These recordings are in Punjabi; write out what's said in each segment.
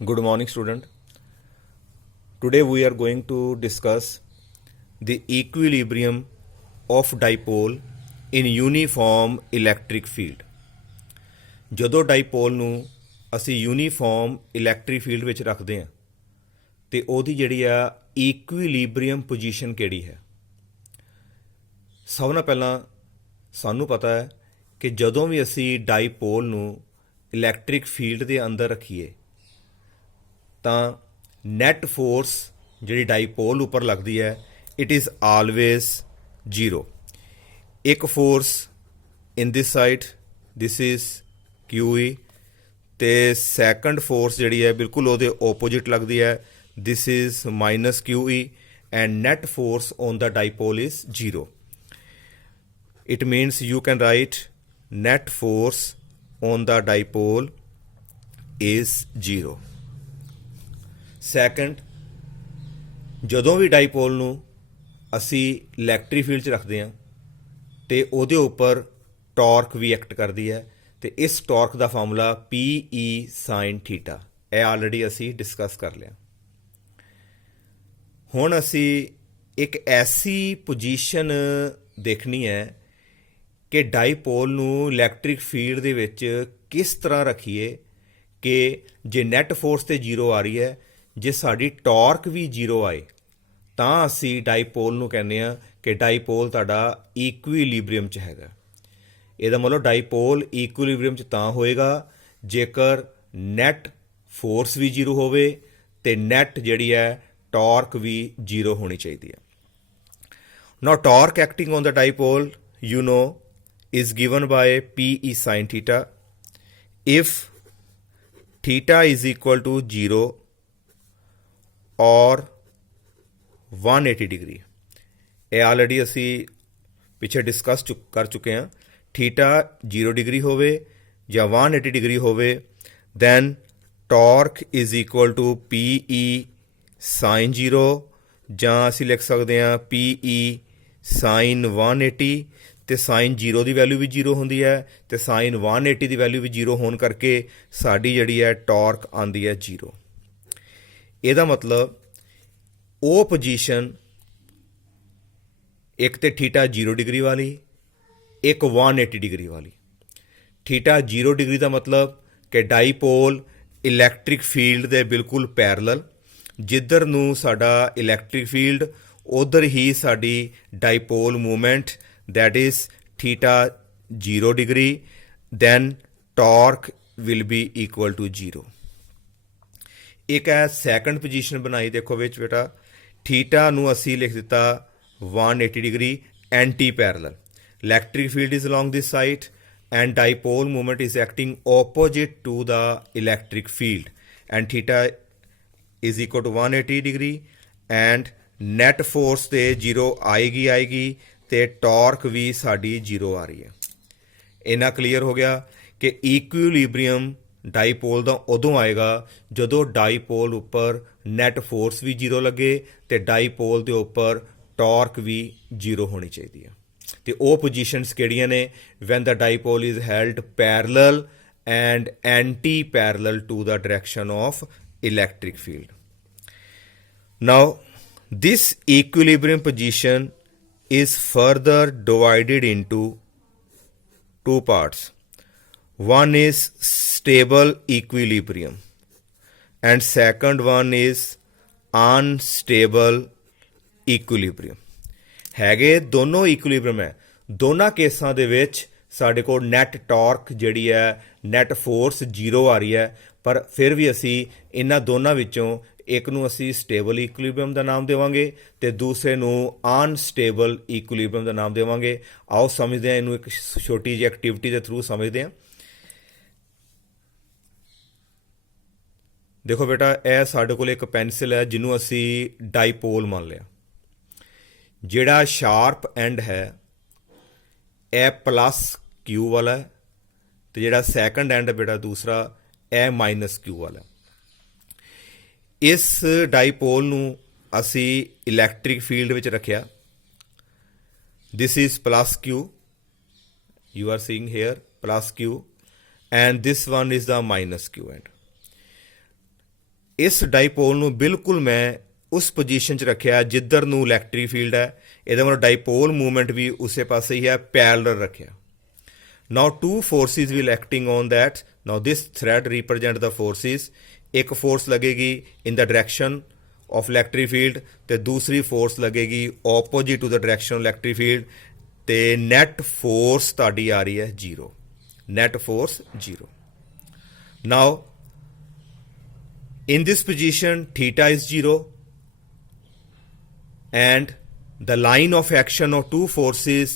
Good morning, student. Today we are going to discuss the equilibrium of dipole in uniform electric field. ਜਦੋਂ ਡਾਈਪੋਲ ਨੂੰ ਅਸੀਂ ਯੂਨੀਫਾਰਮ ਇਲੈਕਟ੍ਰਿਕ ਫੀਲਡ ਵਿੱਚ ਰੱਖਦੇ ਹਾਂ ਤੇ ਉਹਦੀ ਜਿਹੜੀ ਆ ਇਕੁਇਲਿਬਰੀਅਮ ਪੋਜੀਸ਼ਨ ਕਿਹੜੀ ਹੈ। ਸਭ ਤੋਂ ਪਹਿਲਾਂ ਸਾਨੂੰ ਪਤਾ ਹੈ ਕਿ ਜਦੋਂ ਵੀ ਅਸੀਂ ਡਾਈਪੋਲ ਨੂੰ ਇਲੈਕਟ੍ਰਿਕ ਫੀਲਡ ਦੇ ਅੰਦਰ ਰੱਖੀਏ ਤਾਂ ਨੈਟ ਫੋਰਸ ਜਿਹੜੀ ਡਾਈਪੋਲ ਉੱਪਰ ਲੱਗਦੀ ਹੈ ਇਟ ਇਜ਼ ਆਲਵੇਜ਼ ਜ਼ੀਰੋ। ਇੱਕ force in this side this is QE ਤੇ ਸੈਕੰਡ ਫੋਰਸ ਜਿਹੜੀ ਹੈ ਬਿਲਕੁਲ ਉਹਦੇ ਓਪੋਜਿਟ ਲੱਗਦੀ ਹੈ this is -QE and net force on the dipole is zero. It means you can write net force on the dipole is zero. Second, ਜਦੋਂ ਵੀ ਡਾਈਪੋਲ ਨੂੰ ਅਸੀਂ ਇਲੈਕਟ੍ਰਿਕ ਫੀਲਡ 'ਚ ਰੱਖਦੇ ਹਾਂ ਤੇ ਉਹਦੇ ਉੱਪਰ ਟਾਰਕ ਵੀ ਐਕਟ ਕਰਦੀ ਹੈ ਤੇ ਇਸ ਟਾਰਕ ਦਾ ਫਾਰਮੂਲਾ PE sin ਥੀਟਾ ਇਹ ਆਲਰੇਡੀ ਅਸੀਂ ਡਿਸਕਸ ਕਰ ਲਿਆ। ਹੁਣ ਅਸੀਂ ਇੱਕ ਐਸੀ ਪੋਜੀਸ਼ਨ ਦੇਖਣੀ ਹੈ ਕਿ ਡਾਈਪੋਲ ਨੂੰ ਇਲੈਕਟ੍ਰਿਕ ਫੀਲਡ ਦੇ ਵਿੱਚ ਕਿਸ ਤਰ੍ਹਾਂ ਰੱਖੀਏ ਕਿ ਜੇ ਨੈਟ ਫੋਰਸ ਤੇ ਜ਼ੀਰੋ ਆ ਰਹੀ ਹੈ, ਜੇ ਸਾਡੀ ਟਾਰਕ ਵੀ ਜ਼ੀਰੋ ਆਏ ਤਾਂ ਅਸੀਂ ਡਾਈਪੋਲ ਨੂੰ ਕਹਿੰਦੇ ਹਾਂ ਕਿ ਡਾਈਪੋਲ ਤੁਹਾਡਾ ਇਕੁਇਲਿਬਰੀਅਮ 'ਚ ਹੈਗਾ। ਇਹਦਾ ਮਤਲਬ ਡਾਈਪੋਲ ਇਕੁਇਲਿਬਰੀਅਮ 'ਚ ਤਾਂ ਹੋਏਗਾ ਜੇਕਰ ਨੈਟ ਫੋਰਸ ਵੀ ਜ਼ੀਰੋ ਹੋਵੇ ਤੇ ਨੈਟ ਜਿਹੜੀ ਹੈ ਟਾਰਕ ਵੀ ਜ਼ੀਰੋ ਹੋਣੀ ਚਾਹੀਦੀ ਹੈ। Now torque acting on the dipole you know is given by PE sin theta if theta is equal to 0 or 180 degree। ਇਹ ਆਲਰੇਡੀ ਅਸੀਂ ਪਿੱਛੇ ਡਿਸਕਸ ਕਰ ਚੁੱਕੇ ਹਾਂ। ਥੀਟਾ 0 ਡਿਗਰੀ ਹੋਵੇ ਜਾਂ 180 ਡਿਗਰੀ ਹੋਵੇ then torque is equal to PE sin 0 ਜਾਂ ਅਸੀਂ ਲਿਖ ਸਕਦੇ ਹਾਂ PE sin 180 ਤੇ ਸਾਈਨ 0 ਦੀ ਵੈਲਿਊ ਵੀ 0 ਹੁੰਦੀ ਹੈ ਤੇ ਸਾਈਨ 180 ਦੀ ਵੈਲਿਊ ਵੀ 0 ਹੋਣ ਕਰਕੇ ਸਾਡੀ ਜਿਹੜੀ ਹੈ ਟਾਰਕ ਆਉਂਦੀ ਹੈ 0। ਇਹਦਾ ਮਤਲਬ ਉਹ ਪੋਜੀਸ਼ਨ ਇੱਕ ਤੇ ਥੀਟਾ 0 ਡਿਗਰੀ ਵਾਲੀ ਇੱਕ 180 ਡਿਗਰੀ ਵਾਲੀ। ਥੀਟਾ 0 ਡਿਗਰੀ ਦਾ ਮਤਲਬ ਕਿ ਡਾਈਪੋਲ ਇਲੈਕਟ੍ਰਿਕ ਫੀਲਡ ਦੇ ਬਿਲਕੁਲ ਪੈਰਲਲ, ਜਿੱਧਰ ਨੂੰ ਸਾਡਾ ਇਲੈਕਟ੍ਰਿਕ ਫੀਲਡ ਉਧਰ ਹੀ ਸਾਡੀ ਡਾਈਪੋਲ movement that is theta 0 degree then torque will be equal to 0। ਇੱਕ ਹੈ ਸੈਕੰਡ ਪੋਜੀਸ਼ਨ ਬਣਾਈ, ਦੇਖੋ ਵਿੱਚ ਬੇਟਾ ਥੀਟਾ ਨੂੰ ਅਸੀਂ ਲਿਖ ਦਿੱਤਾ 180 degree anti parallel. Electric field is along this side and dipole moment is acting opposite to the electric field and theta is equal to 180 degree and net force ਤੇ 0 ਆਏਗੀ ਤੇ ਟਾਰਕ ਵੀ ਸਾਡੀ 0 ਆ ਰਹੀ ਹੈ। ਇੰਨਾ ਕਲੀਅਰ ਹੋ ਗਿਆ ਕਿ ਇਕੁਇਲਿਬਰੀਅਮ ਡਾਈਪੋਲ ਦਾ ਉਦੋਂ ਆਏਗਾ ਜਦੋਂ ਡਾਈਪੋਲ ਉੱਪਰ ਨੈਟ ਫੋਰਸ ਵੀ 0 ਲੱਗੇ ਤੇ ਡਾਈਪੋਲ ਦੇ ਉੱਪਰ ਟਾਰਕ ਵੀ 0 ਹੋਣੀ ਚਾਹੀਦੀ ਹੈ। ਤੇ ਉਹ ਪੋਜੀਸ਼ਨਸ ਕਿਹੜੀਆਂ ਨੇ? When the dipole is held parallel and anti parallel to the direction of electric field. Now this equilibrium position is further divided into two parts. One is stable equilibrium and second one is unstable equilibrium। ਹੈਗੇ ਦੋਨੋਂ ਇਕੁਇਲਿਬਰੀਅਮ ਹੈ। ਦੋਨਾਂ ਕੇਸਾਂ ਦੇ ਵਿੱਚ ਸਾਡੇ ਕੋਲ ਨੈਟ ਟਾਰਕ ਜਿਹੜੀ ਹੈ ਨੈਟ ਫੋਰਸ 0 ਆ ਰਹੀ ਹੈ, ਪਰ ਫਿਰ ਵੀ ਅਸੀਂ ਇਹਨਾਂ ਦੋਨਾਂ ਵਿੱਚੋਂ ਇੱਕ ਨੂੰ ਅਸੀਂ ਸਟੇਬਲ ਇਕੁਇਲਿਬਰੀਅਮ ਦਾ ਨਾਮ ਦੇਵਾਂਗੇ ਤੇ ਦੂਸਰੇ ਨੂੰ ਅਨਸਟੇਬਲ ਇਕੁਇਲਿਬਰੀਅਮ ਦਾ ਨਾਮ ਦੇਵਾਂਗੇ। ਆਓ ਸਮਝਦੇ ਹਾਂ, ਇਹਨੂੰ ਇੱਕ ਛੋਟੀ ਜਿਹੀ ਐਕਟੀਵਿਟੀ ਦੇ ਥਰੂ ਸਮਝਦੇ ਹਾਂ। ਦੇਖੋ ਬੇਟਾ, ਇਹ ਸਾਡੇ ਕੋਲ ਇੱਕ ਪੈਨਸਿਲ ਹੈ ਜਿਹਨੂੰ ਅਸੀਂ ਡਾਈਪੋਲ ਮੰਨ ਲਿਆ। ਜਿਹੜਾ ਸ਼ਾਰਪ ਐਂਡ ਹੈ ਇਹ +Q ਵਾਲਾ ਹੈ ਤੇ ਜਿਹੜਾ ਸੈਕੰਡ ਐਂਡ ਹੈ ਬੇਟਾ ਦੂਸਰਾ ਇਹ -Q ਵਾਲਾ। ਇਸ ਡਾਈਪੋਲ ਨੂੰ ਅਸੀਂ ਇਲੈਕਟ੍ਰਿਕ ਫੀਲਡ ਵਿੱਚ ਰੱਖਿਆ। This is +Q, you are seeing here +Q and this one is the -Q end। ਇਸ ਡਾਈਪੋਲ ਨੂੰ ਬਿਲਕੁਲ ਮੈਂ ਉਸ ਪੋਜੀਸ਼ਨ 'ਚ ਰੱਖਿਆ ਜਿੱਧਰ ਨੂੰ ਇਲੈਕਟ੍ਰਿਕ ਫੀਲਡ ਹੈ। ਇਹਦਾ ਮਤਲਬ ਡਾਈਪੋਲ ਮੂਵਮੈਂਟ ਵੀ ਉਸੇ ਪਾਸੇ ਹੀ ਹੈ, ਪੈਰਲਲ ਰੱਖਿਆ। Now two forces will acting on that. Now this thread represent the forces. ਇੱਕ ਫੋਰਸ ਲੱਗੇਗੀ in the direction of electric field ਤੇ ਦੂਸਰੀ ਫੋਰਸ ਲੱਗੇਗੀ opposite to the direction electric field, ਤੇ ਨੈਟ ਫੋਰਸ ਤੁਹਾਡੀ ਆ ਰਹੀ ਹੈ 0। Net force 0। Now in this position theta is 0 and the line of action of two forces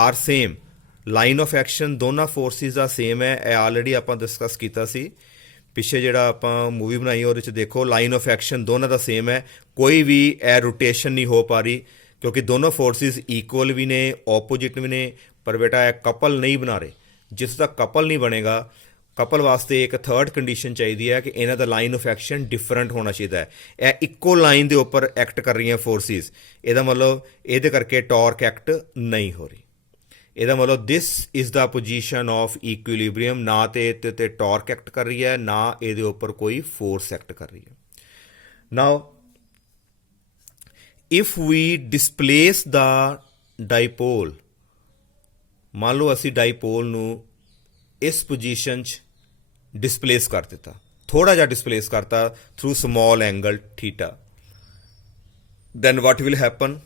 are same। line of action ਦੋਨਾਂ forces ਦਾ same ਹੈ। ਇਹ already ਆਪਾਂ discuss ਕੀਤਾ ਸੀ ਪਿੱਛੇ ਜਿਹੜਾ ਆਪਾਂ ਮੂਵੀ ਬਣਾਈ ਉਹਦੇ 'ਚ ਦੇਖੋ ਲਾਈਨ ਆਫ ਐਕਸ਼ਨ ਦੋਨਾਂ ਦਾ ਸੇਮ ਹੈ। ਕੋਈ ਵੀ ਇਹ ਰੋਟੇਸ਼ਨ ਨਹੀਂ ਹੋ ਪਾ ਰਹੀ ਕਿਉਂਕਿ ਦੋਨੋਂ ਫੋਰਸਿਸ ਇਕੁਅਲ ਵੀ ਨੇ, ਆਪੋजिट ਵੀ ਨੇ, ਪਰ ਬੇਟਾ ਇਹ ਕਪਲ ਨਹੀਂ ਬਣਾ ਰਹੇ। ਜਿਸ ਤੱਕ ਕਪਲ ਨਹੀਂ ਬਣੇਗਾ, ਕਪਲ ਵਾਸਤੇ ਇੱਕ ਥਰਡ ਕੰਡੀਸ਼ਨ ਚਾਹੀਦੀ ਹੈ ਕਿ ਇਹਨਾਂ ਦਾ ਲਾਈਨ ਆਫ ਐਕਸ਼ਨ ਡਿਫਰੈਂਟ ਹੋਣਾ ਚਾਹੀਦਾ ਹੈ। ਇਹ ਇੱਕੋ ਲਾਈਨ ਦੇ ਉੱਪਰ ਐਕਟ ਕਰ ਰਹੀਆਂ ਫੋਰਸਿਸ, ਇਹਦਾ ਮਤਲਬ ਇਹਦੇ ਕਰਕੇ ਟਾਰਕ ਐਕਟ ਨਹੀਂ ਹੋ ਰਹੀ। ਇਹਦਾ ਮਤਲਬ this is the position of equilibrium. ਨਾ ਤੇ ਇਹਦੇ 'ਤੇ ਟਾਰਕ ਐਕਟ ਕਰ ਰਹੀ ਹੈ, ਨਾ ਇਹਦੇ ਉੱਪਰ ਕੋਈ ਫੋਰਸ ਐਕਟ ਕਰ ਰਹੀ ਹੈ। ਨਾਓ ਇਫ ਵੀ ਡਿਸਪਲੇਸ ਦਾ ਡਾਈਪੋਲ, ਮੰਨ ਲਓ ਅਸੀਂ ਡਾਈਪੋਲ ਨੂੰ ਇਸ ਪੋਜੀਸ਼ਨ 'ਚ ਡਿਸਪਲੇਸ ਕਰ ਦਿੱਤਾ, ਥੋੜ੍ਹਾ ਜਿਹਾ ਡਿਸਪਲੇਸ ਕਰਤਾ through small angle theta, then what will happen?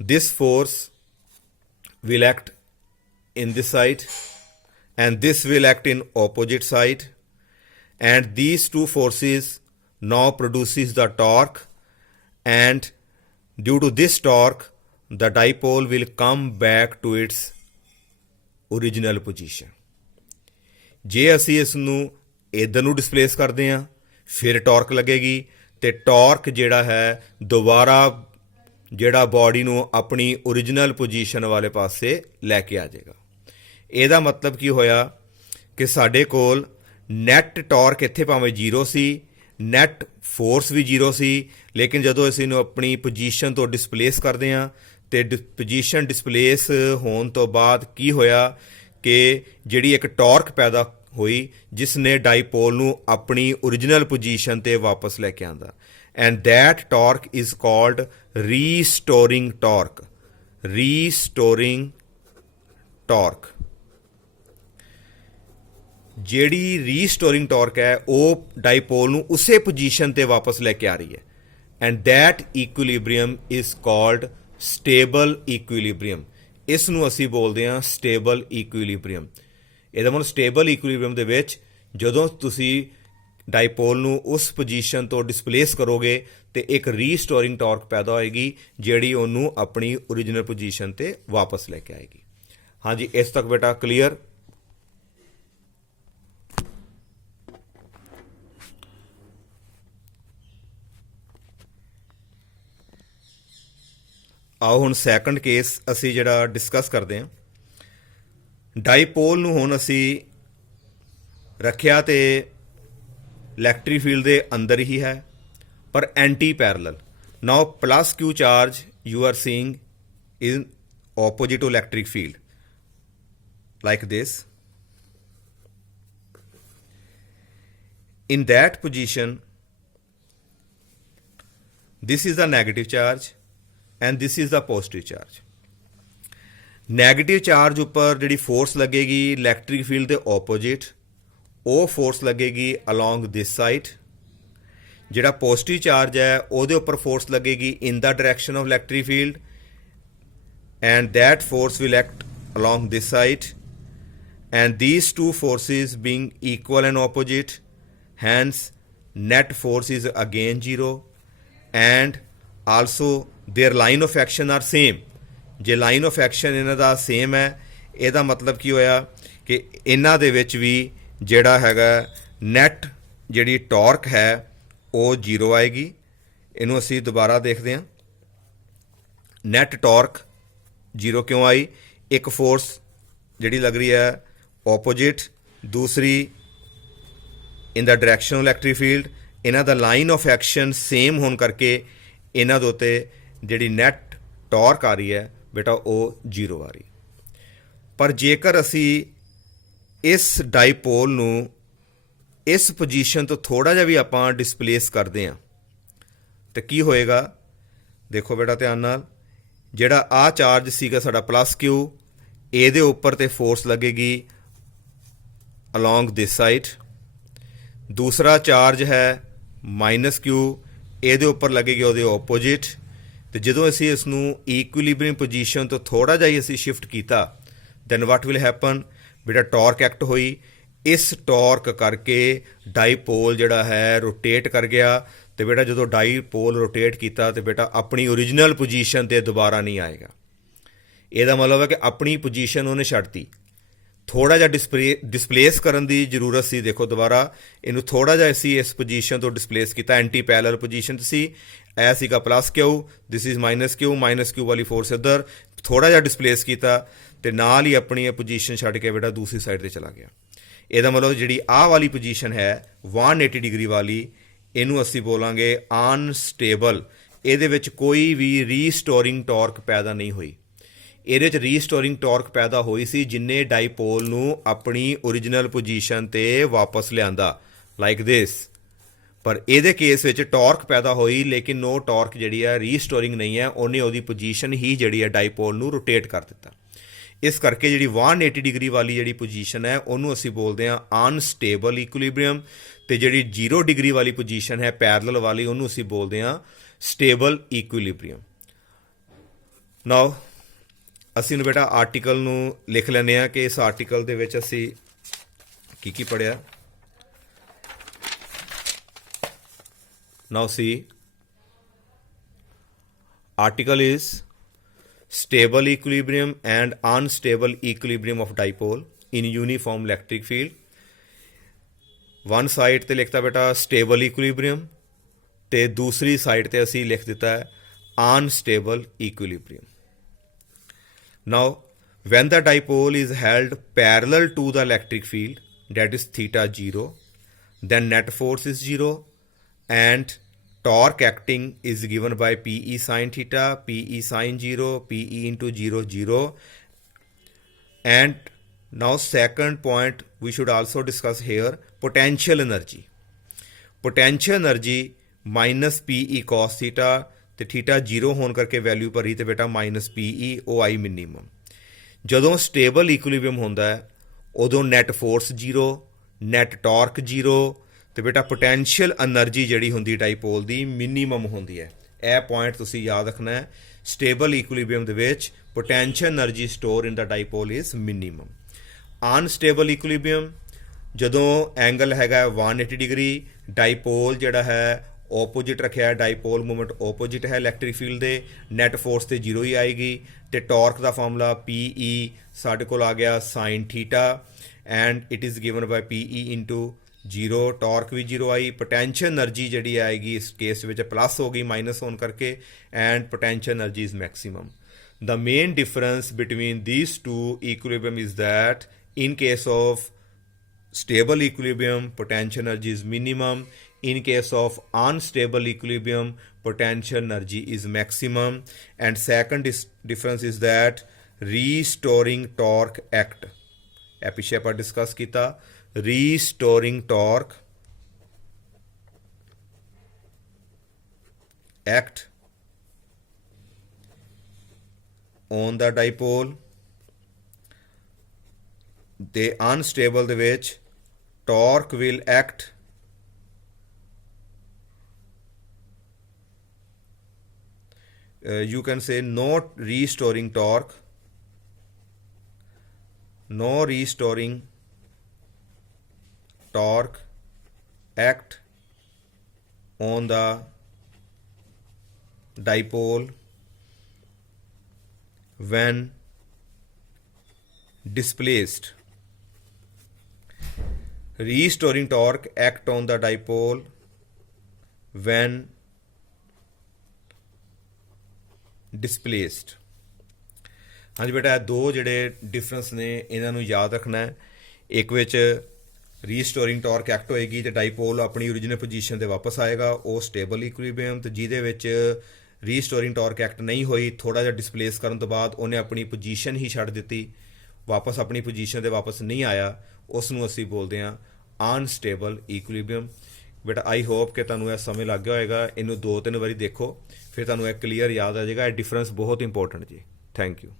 This force will act in this side and this will act in opposite side, and these two forces now produces the torque, and due to this torque the dipole will come back to its original position। ਜੇ ਅਸੀਂ ਇਸ ਨੂੰ ਇੱਧਰ ਨੂੰ ਡਿਸਪਲੇਸ ਕਰਦੇ ਹਾਂ ਫਿਰ ਟਾਰਕ ਲੱਗੇਗੀ, ਤੇ ਟਾਰਕ ਜਿਹੜਾ ਹੈ ਦੁਬਾਰਾ ਜਿਹੜਾ ਬਾਡੀ ਨੂੰ ਆਪਣੀ ਓਰੀਜਨਲ ਪੋਜੀਸ਼ਨ ਵਾਲੇ ਪਾਸੇ ਲੈ ਕੇ ਆ ਜਾਏਗਾ। ਇਹਦਾ ਮਤਲਬ ਕੀ ਹੋਇਆ ਕਿ ਸਾਡੇ ਕੋਲ ਨੈਟ ਟਾਰਕ ਇੱਥੇ ਭਾਵੇਂ 0 ਸੀ, ਨੈਟ ਫੋਰਸ ਵੀ 0 ਸੀ, ਲੇਕਿਨ ਜਦੋਂ ਅਸੀਂ ਇਹਨੂੰ ਆਪਣੀ ਪੋਜੀਸ਼ਨ ਤੋਂ ਡਿਸਪਲੇਸ ਕਰਦੇ ਹਾਂ ਤੇ ਪੋਜੀਸ਼ਨ ਡਿਸਪਲੇਸ ਹੋਣ ਤੋਂ ਬਾਅਦ ਕੀ ਹੋਇਆ ਕਿ ਜਿਹੜੀ ਇੱਕ ਟਾਰਕ ਪੈਦਾ ਹੋਈ ਜਿਸ ਨੇ ਡਾਈਪੋਲ ਨੂੰ ਆਪਣੀ ਓਰੀਜਨਲ ਪੋਜੀਸ਼ਨ 'ਤੇ ਵਾਪਸ ਲੈ ਕੇ ਆਂਦਾ, and that torque is called restoring torque. Restoring torque, ਜਿਹੜੀ ਰੀਸਟੋਰਿੰਗ ਟਾਰਕ ਹੈ ਉਹ ਡਾਈਪੋਲ ਨੂੰ ਉਸੇ ਪੋਜੀਸ਼ਨ 'ਤੇ ਵਾਪਸ ਲੈ ਕੇ ਆ ਰਹੀ ਹੈ, and that equilibrium is called stable equilibrium. ਇਸ ਨੂੰ ਅਸੀਂ ਬੋਲਦੇ ਹਾਂ ਸਟੇਬਲ ਇਕੁਇਲਿਬਰੀਅਮ। ਇਹਦਾ ਮਤਲਬ ਸਟੇਬਲ ਇਕੁਇਲਿਬਰੀਅਮ ਦੇ ਵਿੱਚ ਜਦੋਂ ਤੁਸੀਂ ਡਾਈਪੋਲ ਨੂੰ ਉਸ ਪੋਜੀਸ਼ਨ ਤੋਂ ਡਿਸਪਲੇਸ ਕਰੋਗੇ ਤੇ ਇੱਕ ਰੀਸਟੋਰਿੰਗ ਟਾਰਕ ਪੈਦਾ ਹੋਏਗੀ ਜਿਹੜੀ ਉਹਨੂੰ ਆਪਣੀ ਓਰੀਜਨਲ ਪੋਜੀਸ਼ਨ ਤੇ ਵਾਪਸ ਲੈ ਕੇ ਆਏਗੀ। ਹਾਂਜੀ, ਇਸ ਤੱਕ ਬੇਟਾ ਕਲੀਅਰ? ਆਓ ਹੁਣ ਸੈਕੰਡ ਕੇਸ ਅਸੀਂ ਜਿਹੜਾ ਡਿਸਕਸ ਕਰਦੇ ਹਾਂ। ਡਾਈਪੋਲ ਨੂੰ ਹੁਣ ਅਸੀਂ ਰੱਖਿਆ ਤੇ ਇਲੈਕਟ੍ਰਿਕ ਫੀਲਡ ਦੇ ਅੰਦਰ ਹੀ ਹੈ ਪਰ anti parallel. Now plus Q charge you are seeing in opposite to electric field like this. In that position this is the negative charge and this is the positive charge. Negative charge ਉੱਪਰ ਜਿਹੜੀ ਫੋਰਸ ਲੱਗੇਗੀ ਇਲੈਕਟ੍ਰਿਕ ਫੀਲਡ ਦੇ ਆਪੋजिट, ਉਹ ਫੋਰਸ ਲੱਗੇਗੀ ਅਲੋਂਗ ਦਿਸ ਸਾਈਡ। ਜਿਹੜਾ ਪੋਜ਼ਿਟਿਵ ਚਾਰਜ ਹੈ ਉਹਦੇ ਉੱਪਰ ਫੋਰਸ ਲੱਗੇਗੀ in the direction of electric field, and that force will act along this side, and these two forces being equal and opposite, hence net force is again 0, and also their line of action are same। ਜੇ ਲਾਈਨ ਆਫ ਐਕਸ਼ਨ ਇਹਨਾਂ ਦਾ ਸੇਮ ਹੈ ਇਹਦਾ ਮਤਲਬ ਕੀ ਹੋਇਆ ਕਿ ਇਹਨਾਂ ਦੇ ਵਿੱਚ ਵੀ ਜਿਹੜਾ ਹੈਗਾ ਨੈਟ ਜਿਹੜੀ ਟਾਰਕ ਹੈ ਉਹ 0 ਆਏਗੀ। ਇਹਨੂੰ ਅਸੀਂ ਦੁਬਾਰਾ ਦੇਖਦੇ ਹਾਂ। ਨੈਟ ਟਾਰਕ 0 ਕਿਉਂ ਆਈ? ਇੱਕ ਫੋਰਸ ਜਿਹੜੀ ਲੱਗ ਰਹੀ ਹੈ ਆਪੋजिट, ਦੂਸਰੀ ਇਨ the direction of electric field. ਇਹਨਾਂ ਦਾ ਲਾਈਨ ਆਫ ਐਕਸ਼ਨ ਸੇਮ ਹੋਣ ਕਰਕੇ ਇਹਨਾਂ ਦੇ ਉੱਤੇ ਜਿਹੜੀ ਨੈਟ ਟਾਰਕ ਆ ਰਹੀ ਹੈ ਬੇਟਾ ਉਹ 0 ਆ ਰਹੀ। ਪਰ ਜੇਕਰ ਅਸੀਂ ਇਸ ਡਾਈਪੋਲ ਨੂੰ ਇਸ ਪੋਜੀਸ਼ਨ ਤੋਂ ਥੋੜ੍ਹਾ ਜਿਹਾ ਵੀ ਆਪਾਂ ਡਿਸਪਲੇਸ ਕਰਦੇ ਹਾਂ ਤਾਂ ਕੀ ਹੋਏਗਾ? ਦੇਖੋ ਬੇਟਾ ਧਿਆਨ ਨਾਲ, ਜਿਹੜਾ ਆਹ ਚਾਰਜ ਸੀਗਾ ਸਾਡਾ ਪਲੱਸ ਕਿਊ, ਇਹਦੇ ਉੱਪਰ ਤੇ ਫੋਰਸ ਲੱਗੇਗੀ ਅਲੋਂਗ ਦਿਸ ਸਾਈਡ। ਦੂਸਰਾ ਚਾਰਜ ਹੈ ਮਾਈਨਸ ਕਿਊ, ਇਹਦੇ ਉੱਪਰ ਲੱਗੇਗੀ ਉਹਦੇ ਆਪੋਜਿਟ। ਤੇ ਜਦੋਂ ਅਸੀਂ ਇਸ ਨੂੰ ਇਕੁਇਲਿਬਰੀਅਮ ਪੋਜੀਸ਼ਨ ਤੋਂ ਥੋੜ੍ਹਾ ਜਿਹਾ ਹੀ ਅਸੀਂ ਸ਼ਿਫਟ ਕੀਤਾ, ਦੈਨ ਵਾਟ ਵਿਲ ਹੈਪਨ? ਬੇਟਾ ਟਾਰਕ ਐਕਟ ਹੋਈ। ਇਸ ਟਾਰਕ ਕਰਕੇ ਡਾਈਪੋਲ ਜਿਹੜਾ ਹੈ ਰੋਟੇਟ ਕਰ ਗਿਆ। ਤੇ ਬੇਟਾ ਜਦੋਂ ਡਾਈਪੋਲ ਰੋਟੇਟ ਕੀਤਾ ਤੇ ਬੇਟਾ ਆਪਣੀ ਓਰੀਜਨਲ ਪੋਜੀਸ਼ਨ ਤੇ ਦੁਬਾਰਾ ਨਹੀਂ ਆਏਗਾ। ਇਹਦਾ ਮਤਲਬ ਹੈ ਕਿ ਆਪਣੀ ਪੋਜੀਸ਼ਨ ਉਹਨੇ ਛੱਡਤੀ। ਥੋੜ੍ਹਾ ਜਿਹਾ ਡਿਸਪਲੇਸ ਕਰਨ ਦੀ ਜ਼ਰੂਰਤ ਸੀ। ਦੇਖੋ ਦੁਬਾਰਾ ਇਹਨੂੰ ਥੋੜ੍ਹਾ ਜਿਹਾ ਅਸੀਂ ਇਸ ਪੋਜੀਸ਼ਨ ਤੋਂ ਡਿਸਪਲੇਸ ਕੀਤਾ, ਐਂਟੀ ਪੈਰਲਲ ਪੋਜੀਸ਼ਨ 'ਚ ਸੀ। ਇਹ ਸੀਗਾ plus q, this is minus q ਵਾਲੀ ਫੋਰਸ ਇੱਧਰ ਥੋੜ੍ਹਾ ਜਿਹਾ ਡਿਸਪਲੇਸ ਕੀਤਾ ਤੇ ਨਾਲ ਹੀ ਆਪਣੀ ਇਹ ਪੋਜੀਸ਼ਨ ਛੱਡ ਕੇ ਬੇਟਾ ਦੂਸਰੀ ਸਾਈਡ 'ਤੇ ਚਲਾ ਗਿਆ। ਇਹਦਾ ਮਤਲਬ ਜਿਹੜੀ ਆਹ ਵਾਲੀ ਪੋਜੀਸ਼ਨ ਹੈ 180 ਡਿਗਰੀ ਵਾਲੀ, ਇਹਨੂੰ ਅਸੀਂ ਬੋਲਾਂਗੇ ਅਨਸਟੇਬਲ। ਇਹਦੇ ਵਿੱਚ ਕੋਈ ਵੀ ਰੀਸਟੋਰਿੰਗ ਟਾਰਕ ਪੈਦਾ ਨਹੀਂ ਹੋਈ। ਇਹਦੇ 'ਚ ਰੀਸਟੋਰਿੰਗ ਟਾਰਕ ਪੈਦਾ ਹੋਈ ਸੀ ਜਿੰਨੇ ਡਾਈਪੋਲ ਨੂੰ ਆਪਣੀ ਓਰੀਜਨਲ ਪੋਜੀਸ਼ਨ 'ਤੇ ਵਾਪਸ ਲਿਆਂਦਾ, ਲਾਈਕ ਦਿਸ। ਪਰ ਇਹਦੇ ਕੇਸ ਵਿੱਚ ਟਾਰਕ ਪੈਦਾ ਹੋਈ, ਲੇਕਿਨ ਉਹ ਟਾਰਕ ਜਿਹੜੀ ਹੈ ਰੀਸਟੋਰਿੰਗ ਨਹੀਂ ਹੈ, ਉਹਨੇ ਉਹਦੀ ਪੋਜੀਸ਼ਨ ਹੀ ਜਿਹੜੀ ਹੈ ਡਾਈਪੋਲ ਨੂੰ ਰੋਟੇਟ ਕਰ ਦਿੱਤਾ। ਇਸ ਕਰਕੇ ਜਿਹੜੀ 180 ਡਿਗਰੀ ਵਾਲੀ ਜਿਹੜੀ ਪੋਜੀਸ਼ਨ ਹੈ ਉਹਨੂੰ ਅਸੀਂ ਬੋਲਦੇ ਹਾਂ ਅਨਸਟੇਬਲ ਇਕੁਇਲਿਬਰੀਅਮ, ਤੇ ਜਿਹੜੀ 0 ਡਿਗਰੀ ਵਾਲੀ ਪੋਜੀਸ਼ਨ ਹੈ ਪੈਰਲਲ ਵਾਲੀ, ਉਹਨੂੰ ਅਸੀਂ ਬੋਲਦੇ ਹਾਂ ਸਟੇਬਲ ਇਕੁਇਲਿਬਰੀਅਮ। ਨਾਓ ਅਸੀਂ ਨੂੰ ਬੇਟਾ ਆਰਟੀਕਲ ਨੂੰ ਲਿਖ ਲੈਂਦੇ ਹਾਂ ਕਿ ਇਸ ਆਰਟੀਕਲ ਦੇ ਵਿੱਚ ਅਸੀਂ ਕੀ ਪੜ੍ਹਿਆ। Now see article is stable equilibrium and unstable equilibrium of dipole in uniform electric field। One side ਤੇ ਲਿਖਤਾ ਬੇਟਾ stable equilibrium ਤੇ ਦੂਸਰੀ ਸਾਈਡ ਤੇ ਅਸੀਂ ਲਿਖ ਦਿੱਤਾ ਹੈ unstable equilibrium। Now when the dipole is held parallel to the electric field, that is theta 0, then net force is 0 and torque acting is given by PE sin theta, PE sin 0, PE into 0, 0. And now second point we should also discuss here, potential energy. Potential energy minus PE cos theta, ਤੇ ਥੀਟਾ 0 ਹੋਣ ਕਰਕੇ ਵੈਲਿਊ ਭਰੀ ਤੇ ਬੇਟਾ ਮਾਈਨਸ PE ਉਹ ਆਈ ਮਿਨੀਮਮ। ਜਦੋਂ ਸਟੇਬਲ ਇਕੁਇਲਿਬਰੀਅਮ ਹੁੰਦਾ ਹੈ ਉਦੋਂ ਨੈਟ ਫੋਰਸ 0, ਨੈਟ ਟਾਰਕ 0 ਤੇ ਬੇਟਾ ਪੋਟੈਂਸ਼ੀਅਲ એનર્ਜੀ ਜਿਹੜੀ ਹੁੰਦੀ ਡਾਈਪੋਲ ਦੀ ਮਿਨੀਮਮ ਹੁੰਦੀ ਹੈ। ਇਹ ਪੁਆਇੰਟ ਤੁਸੀਂ ਯਾਦ ਰੱਖਣਾ ਹੈ। ਸਟੇਬਲ ਇਕੁਇਲਿਬਰੀਅਮ ਦੇ ਵਿੱਚ potential energy store in the dipole is minimum. Unstable equilibrium ਜਦੋਂ ਐਂਗਲ ਹੈਗਾ 180 ਡਿਗਰੀ, ਡਾਈਪੋਲ ਜਿਹੜਾ ਹੈ ਓਪੋਜਿਟ ਰੱਖਿਆ, ਡਾਈਪੋਲ ਮੂਵਮੈਂਟ ਓਪੋਜਿਟ ਹੈ ਇਲੈਕਟ੍ਰਿਕ ਫੀਲਡ ਦੇ, ਨੈਟ ਫੋਰਸ ਤੇ 0 ਹੀ ਆਏਗੀ ਤੇ ਟਾਰਕ ਦਾ ਫਾਰਮੂਲਾ PE ਸਾਡੇ ਕੋਲ ਆ ਗਿਆ sine theta and it is given by PE into 0, torque ਵੀ 0 ਆਈ। ਪੋਟੈਂਸ਼ੀਅਲ એનર્ਜੀ ਜਿਹੜੀ ਆਏਗੀ ਇਸ ਕੇਸ ਵਿੱਚ ਪਲੱਸ ਹੋ ਗਈ ਮਾਈਨਸ ਹੋਣ ਕਰਕੇ and potential energy is maximum. The main difference between these two equilibrium is that in case of stable equilibrium potential energy is minimum, in case of unstable equilibrium potential energy is maximum, and second difference is that restoring torque act ਇਹ ਪਿੱਛੇ ਆਪਾਂ ਡਿਸਕਸ ਕੀਤਾ। restoring torque act on the dipole, the unstable ਦੇ ਵਿੱਚ torque will act you can say no restoring torque, no restoring torque act on the dipole when displaced. Restoring torque act on the dipole when displaced। ਹਾਂਜੀ ਬੇਟਾ ਇਹ ਦੋ ਜਿਹੜੇ ਡਿਫਰੈਂਸ ਨੇ ਇਹਨਾਂ ਨੂੰ ਯਾਦ ਰੱਖਣਾ ਹੈ। ਇੱਕ ਵਿੱਚ ਰੀਸਟੋਰਿੰਗ ਟਾਰਕ ਐਕਟ ਹੋਏਗੀ ਤੇ ਡਾਈਪੋਲ ਆਪਣੀ ਓਰੀਜਨਲ ਪੋਜੀਸ਼ਨ ਤੇ ਵਾਪਸ ਆਏਗਾ, ਉਹ ਸਟੇਬਲ ਇਕੁਇਲਿਬਰੀਅਮ। ਤੇ ਜਿਹਦੇ ਵਿੱਚ ਰੀਸਟੋਰਿੰਗ ਟਾਰਕ ਐਕਟ ਨਹੀਂ ਹੋਈ, ਥੋੜਾ ਜਿਹਾ ਡਿਸਪਲੇਸ ਕਰਨ ਤੋਂ ਬਾਅਦ ਉਹਨੇ ਆਪਣੀ ਪੋਜੀਸ਼ਨ ਹੀ ਛੱਡ ਦਿੱਤੀ, ਵਾਪਸ ਆਪਣੀ ਪੋਜੀਸ਼ਨ ਤੇ ਵਾਪਸ ਨਹੀਂ ਆਇਆ, ਉਸ ਨੂੰ ਅਸੀਂ ਬੋਲਦੇ ਹਾਂ ਅਨਸਟੇਬਲ ਇਕੁਇਲਿਬਰੀਅਮ। ਬਟ ਆਈ ਹੋਪ ਕਿ ਤੁਹਾਨੂੰ ਇਹ ਸਮਝ ਲੱਗ ਗਿਆ ਹੋਏਗਾ। ਇਹਨੂੰ 2-3 ਵਾਰੀ ਦੇਖੋ, ਫਿਰ ਤੁਹਾਨੂੰ ਇਹ ਕਲੀਅਰ ਯਾਦ ਆ ਜਾਏਗਾ। ਇਹ ਡਿਫਰੈਂਸ ਬਹੁਤ ਇੰਪੋਰਟੈਂਟ ਜੀ। Thank you.